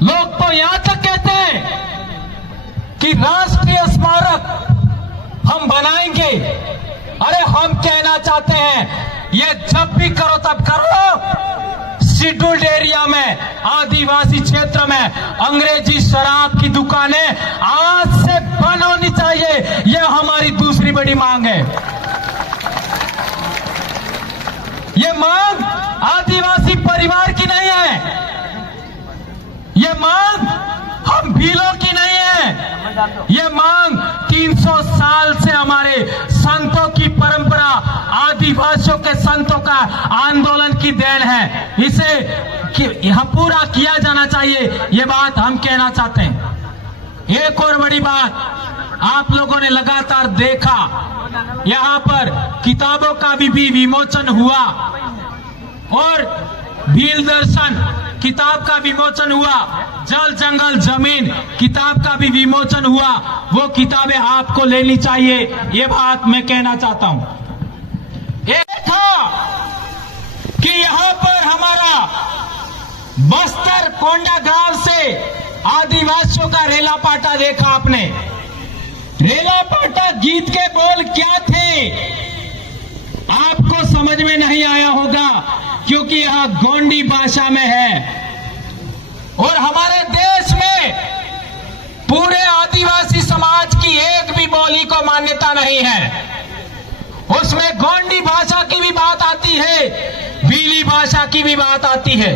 लोग तो यहां तक कहते हैं कि राष्ट्रीय स्मारक हम बनाएंगे। अरे हम कहना चाहते हैं ये जब भी करो तब करो, शेड्यूल्ड एरिया में, आदिवासी क्षेत्र में अंग्रेजी शराब की दुकानें आज से बंद होनी चाहिए। यह हमारी दूसरी बड़ी मांग है। ये मांग आदिवासी परिवार की नहीं है, ये मांग हम भीलों की नहीं है, ये मांग 300 साल से हमारे संतों की परंपरा, आदिवासियों के संतों का आंदोलन की देन है। इसे यहां पूरा किया जाना चाहिए, ये बात हम कहना चाहते हैं। एक और बड़ी बात आप लोगों ने लगातार देखा, यहां पर किताबों का भी विमोचन हुआ और भील दर्शन किताब का विमोचन हुआ, जल जंगल जमीन किताब का भी विमोचन हुआ। वो किताबें आपको लेनी चाहिए, ये बात मैं कहना चाहता हूं। एक था कि यहां पर हमारा बस्तर कोंडा गांव से आदिवासियों का रेला पाटा देखा आपने। रेला पाटा गीत के बोल क्या थे आपको समझ में नहीं आया होगा, क्योंकि यह गोंडी भाषा में है। और हमारे देश में पूरे आदिवासी समाज की एक भी बोली को मान्यता नहीं है। उसमें गोंडी भाषा की भी बात आती है, भीली भाषा की भी बात आती है,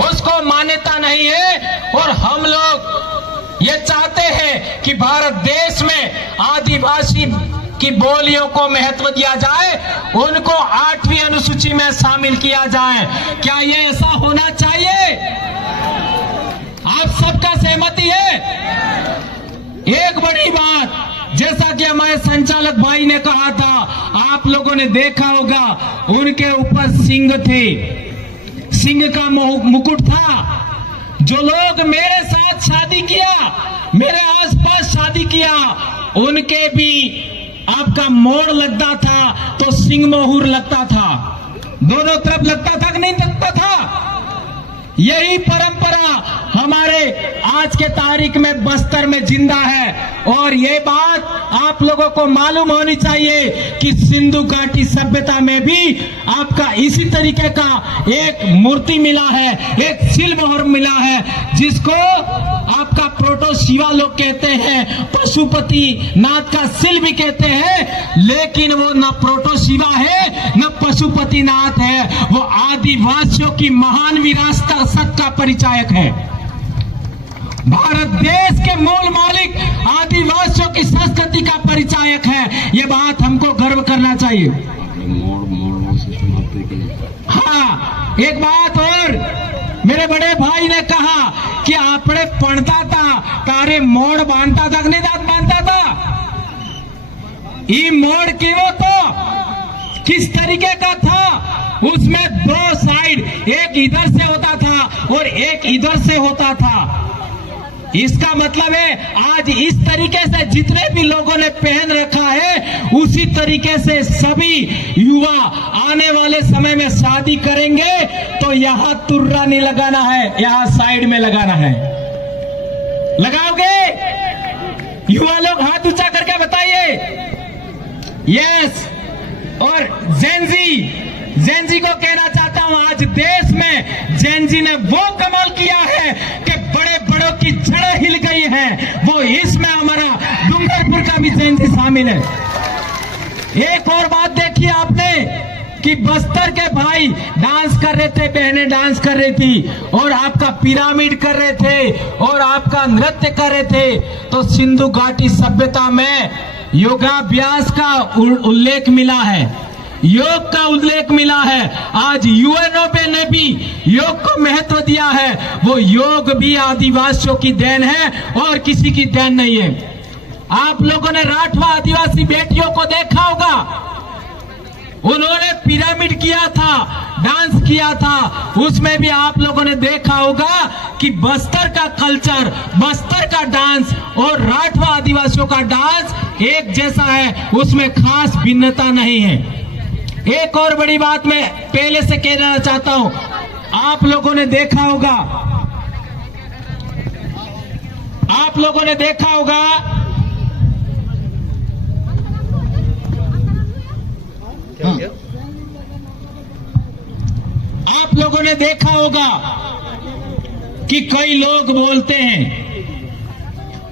उसको मान्यता नहीं है। और हम लोग ये चाहते हैं कि भारत देश में आदिवासी की बोलियों को महत्व दिया जाए, उनको 8वीं अनुसूची में शामिल किया जाए। क्या ये ऐसा होना चाहिए? आप सबका सहमति है? एक बड़ी बात, जैसा कि हमारे संचालक भाई ने कहा था, आप लोगों ने देखा होगा उनके ऊपर सिंह थे, सिंह का मुकुट था। जो लोग मेरे साथ शादी किया, मेरे आसपास शादी किया, उनके भी आपका मोड़ लगता था तो सिंह मोहर लगता था, दोनों तरफ लगता था कि नहीं लगता था? यही परंपरा हमारे आज के तारीख में बस्तर में जिंदा है। और ये बात आप लोगों को मालूम होनी चाहिए कि सिंधु घाटी सभ्यता में भी आपका इसी तरीके का एक मूर्ति मिला है, एक सिल मोहर मिला है, जिसको आपका प्रोटो शिवा लोग कहते हैं, पशुपति नाथ का सिल भी कहते हैं। लेकिन वो न प्रोटो शिवा है न पशुपति नाथ है, वो आदिवासियों की महान विरासत का परिचायक है। भारत देश के मूल मौलिक आदिवासियों की संस्कृति का परिचायक है। ये बात हमको गर्व करना चाहिए। हाँ, एक बात और, मेरे बड़े भाई ने कहा कि आपने पढ़ता था तारे मोड़ बांधता था कि नहीं बांधता था? ये मोड़ की वो तो किस तरीके का था? उसमें 2 साइड, एक इधर से होता था और एक इधर से होता था। इसका मतलब है आज इस तरीके से जितने भी लोगों ने पहन रखा है, उसी तरीके से सभी युवा आने वाले समय में शादी करेंगे तो यहां तुर्रा नहीं लगाना है, यहां साइड में लगाना है। लगाओगे? युवा लोग हाथ ऊंचा करके बताइए यस। और जेनजी को कहना चाहता हूं, आज देश में जेनजी ने वो कमाल किया है कि बड़े बड़ों की जड़ें हिल गई हैं। वो इसमें हमारा डूंगरपुर का भी जेनजी शामिल है। एक और बात देखिए आपने कि बस्तर के भाई डांस कर रहे थे, बहनें डांस कर रही थी और आपका पिरामिड कर रहे थे और आपका नृत्य कर रहे थे। तो सिंधु घाटी सभ्यता में योगाभ्यास का उल्लेख मिला है, योग का उल्लेख मिला है। आज यूएनओ ने भी योग को महत्व दिया है। वो योग भी आदिवासियों की देन है और किसी की देन नहीं है। आप लोगों ने राठवा आदिवासी बेटियों को देखा होगा, उन्होंने पिरामिड किया था, डांस किया था। उसमें भी आप लोगों ने देखा होगा कि बस्तर का कल्चर, बस्तर का डांस और राठवा आदिवासियों का डांस एक जैसा है, उसमें खास भिन्नता नहीं है। एक और बड़ी बात मैं पहले से कहना चाहता हूं, आप लोगों ने देखा होगा आप लोगों ने देखा होगा आप लोगों ने देखा होगा कि कई लोग बोलते हैं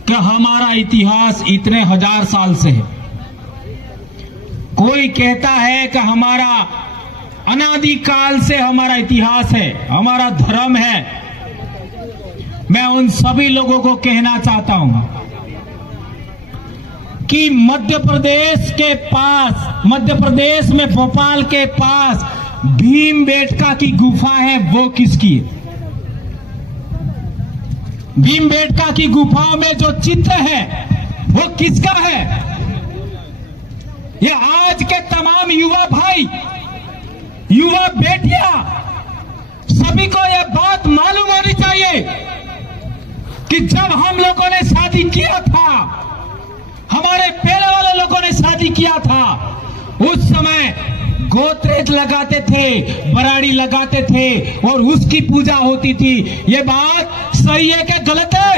कि हमारा इतिहास इतने हजार साल से है। कोई कहता है कि हमारा अनादिकाल से हमारा इतिहास है, हमारा धर्म है। मैं उन सभी लोगों को कहना चाहता हूं कि मध्य प्रदेश में भोपाल के पास भीमबेटका की गुफा है, वो किसकी है? भीमबेटका की गुफाओं में जो चित्र है वो किसका है? ये आज के तमाम युवा भाई, युवा बेटियां, सभी को यह बात मालूम होनी चाहिए कि जब हम लोगों ने शादी किया था, हमारे पहले वाले लोगों ने शादी किया था, उस समय गोत्रेज लगाते थे, बराड़ी लगाते थे और उसकी पूजा होती थी। ये बात सही है कि गलत है?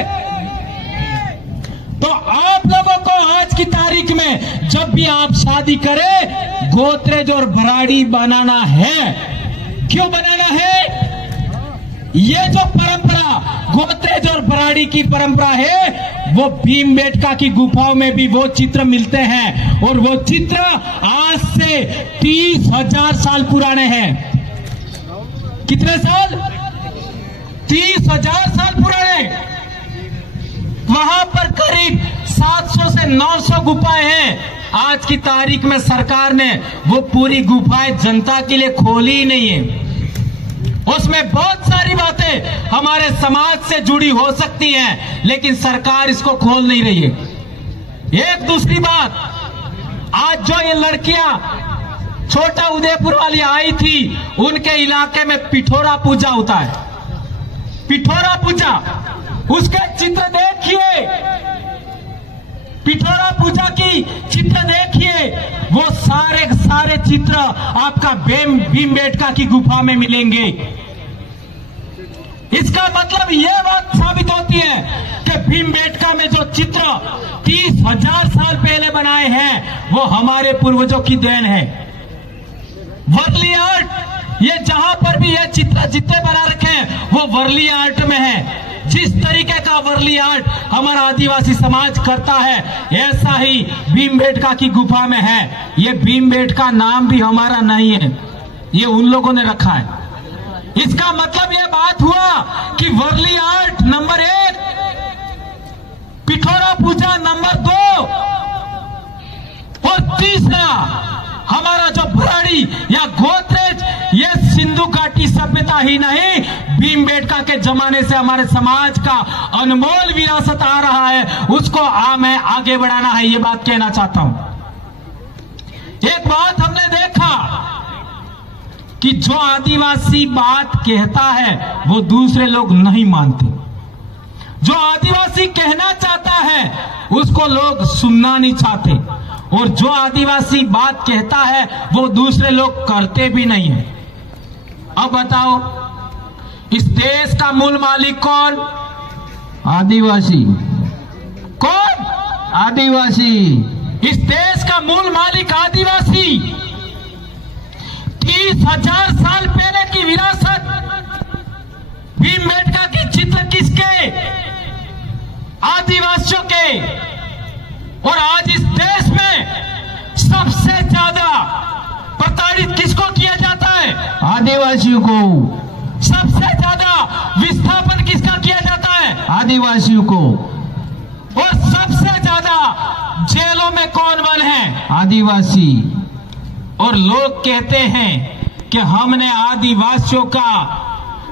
तो आप लोगों को आज की तारीख में जब भी आप शादी करें, गोत्रेज और बराड़ी बनाना है। क्यों बनाना है? ये जो परंपरा गोत्रेज और बराड़ी की परंपरा है, वो भीमबेटका की गुफाओं में भी वो चित्र मिलते हैं और वो चित्र आज से 30,000 साल पुराने हैं। कितने साल? 30,000 साल पुराने। वहां पर करीब 700 से 900 गुफाएं हैं। आज की तारीख में सरकार ने वो पूरी गुफाएं जनता के लिए खोली ही नहीं है। उसमें बहुत सारी बातें हमारे समाज से जुड़ी हो सकती हैं, लेकिन सरकार इसको खोल नहीं रही है। एक दूसरी बात, आज जो ये लड़कियां छोटा उदयपुर वाली आई थी, उनके इलाके में पिठोरा पूजा होता है। पिठोरा पूजा, उसके चित्र देखिए, पिठोरा पूजा की चित्र देखिए, वो सारे चित्र आपका भीमबेटका की गुफा में मिलेंगे। इसका मतलब यह बात साबित होती है कि भीमबेटका में जो चित्र 30,000 साल पहले बनाए हैं, वो हमारे पूर्वजों की देन है। वर्ली आर्ट, ये जहां पर भी ये चित्र जितने बना रखे हैं, वो वर्ली आर्ट में है। जिस तरीके का वर्ली आर्ट हमारा आदिवासी समाज करता है, ऐसा ही भीमबेटका की गुफा में है। ये भीमबेटका नाम भी हमारा नहीं है, ये उन लोगों ने रखा है। इसका मतलब ये बात हुआ कि वर्ली आर्ट नंबर 1, पिठोरा पूजा नंबर 2 और तीसरा हमारा जो बराड़ी या गोत्रेज, ये सिंधु घाटी सभ्यता ही नहीं, भीमबेटका के जमाने से हमारे समाज का अनमोल विरासत आ रहा है, उसको हमें आगे बढ़ाना है। ये बात कहना चाहता हूं। एक बात हमने देखा कि जो आदिवासी बात कहता है वो दूसरे लोग नहीं मानते। जो आदिवासी कहना चाहता है उसको लोग सुनना नहीं चाहते, और जो आदिवासी बात कहता है वो दूसरे लोग करते भी नहीं है। अब बताओ, इस देश का मूल मालिक कौन? आदिवासी। कौन? आदिवासी। इस देश का मूल मालिक आदिवासी। 30,000 साल पहले की विरासत भीमबेटका की चित्र किसके? आदिवासियों के। और आज इस देश में सबसे ज्यादा प्रताड़ित किसको किया जाता है? आदिवासियों को। सबसे ज्यादा विस्थापन किसका किया जाता है? आदिवासियों को। और सबसे ज्यादा जेलों में कौन बंद है? आदिवासी। और लोग कहते हैं कि हमने आदिवासियों का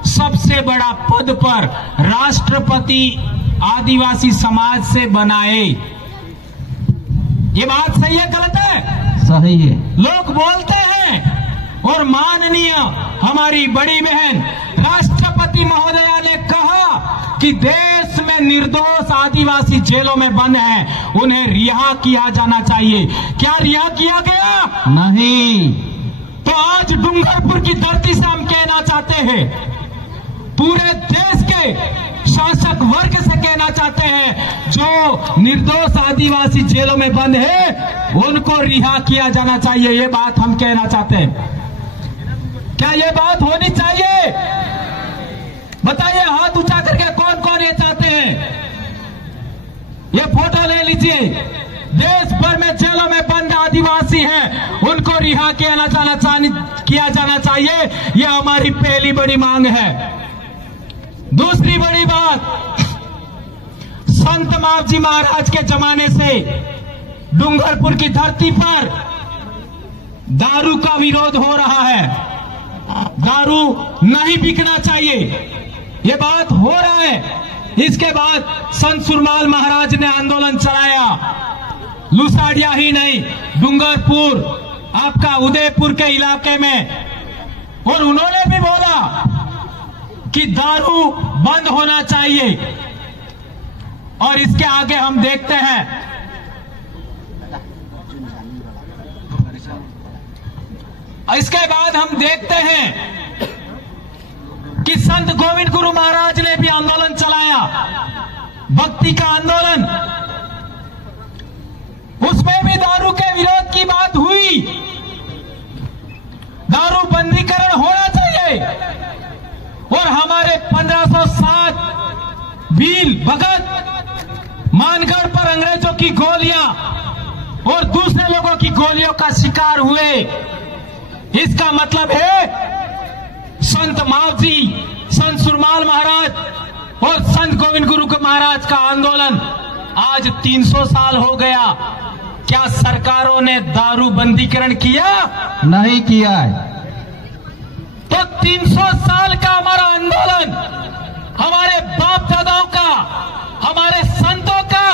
सबसे बड़ा पद पर राष्ट्रपति आदिवासी समाज से बनाए। ये बात सही है गलत है? सही है। लोग बोलते हैं। और माननीय हमारी बड़ी बहन राष्ट्रपति महोदया ने कहा कि देश में निर्दोष आदिवासी जेलों में बंद हैं, उन्हें रिहा किया जाना चाहिए। क्या रिहा किया गया? नहीं। तो आज डूंगरपुर की धरती से हम कहना चाहते हैं, पूरे देश के शासक वर्ग से कहना चाहते हैं, जो निर्दोष आदिवासी जेलों में बंद है उनको रिहा किया जाना चाहिए। ये बात हम कहना चाहते हैं। क्या ये बात होनी चाहिए? बताइए हाथ ऊंचा करके कौन कौन ये चाहते हैं। ये फोटो ले लीजिए। देश भर में जेलों में बंद आदिवासी हैं, उनको रिहा किया जाना चाहिए। ये हमारी पहली बड़ी मांग है। दूसरी बड़ी बात, संत मावजी महाराज के जमाने से डूंगरपुर की धरती पर दारू का विरोध हो रहा है। दारू नहीं बिकना चाहिए, ये बात हो रहा है। इसके बाद संत सुरमाल महाराज ने आंदोलन चलाया। लुसाडिया ही नहीं, डूंगरपुर, आपका उदयपुर के इलाके में, और उन्होंने भी बोला कि दारू बंद होना चाहिए। और इसके आगे हम देखते हैं, इसके बाद हम देखते हैं कि संत गोविंद गुरु महाराज ने भी आंदोलन चलाया, भक्ति का आंदोलन। उसमें भी दारू के विरोध की बात हुई। दारू बंदीकरण होना चाहिए। और हमारे 1507 वीर भगत मानगढ़ पर अंग्रेजों की गोलियां और दूसरे लोगों की गोलियों का शिकार हुए। इसका मतलब है संत मावजी, संत सुरमाल महाराज और संत गोविंद गुरु महाराज का आंदोलन आज 300 साल हो गया। क्या सरकारों ने दारू बंदीकरण किया? नहीं किया है। तो 300 साल का हमारा आंदोलन, हमारे बाप दादाओं का, हमारे संतों का,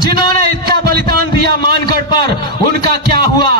जिन्होंने इतना बलिदान दिया मानगढ़ पर, उनका क्या हुआ?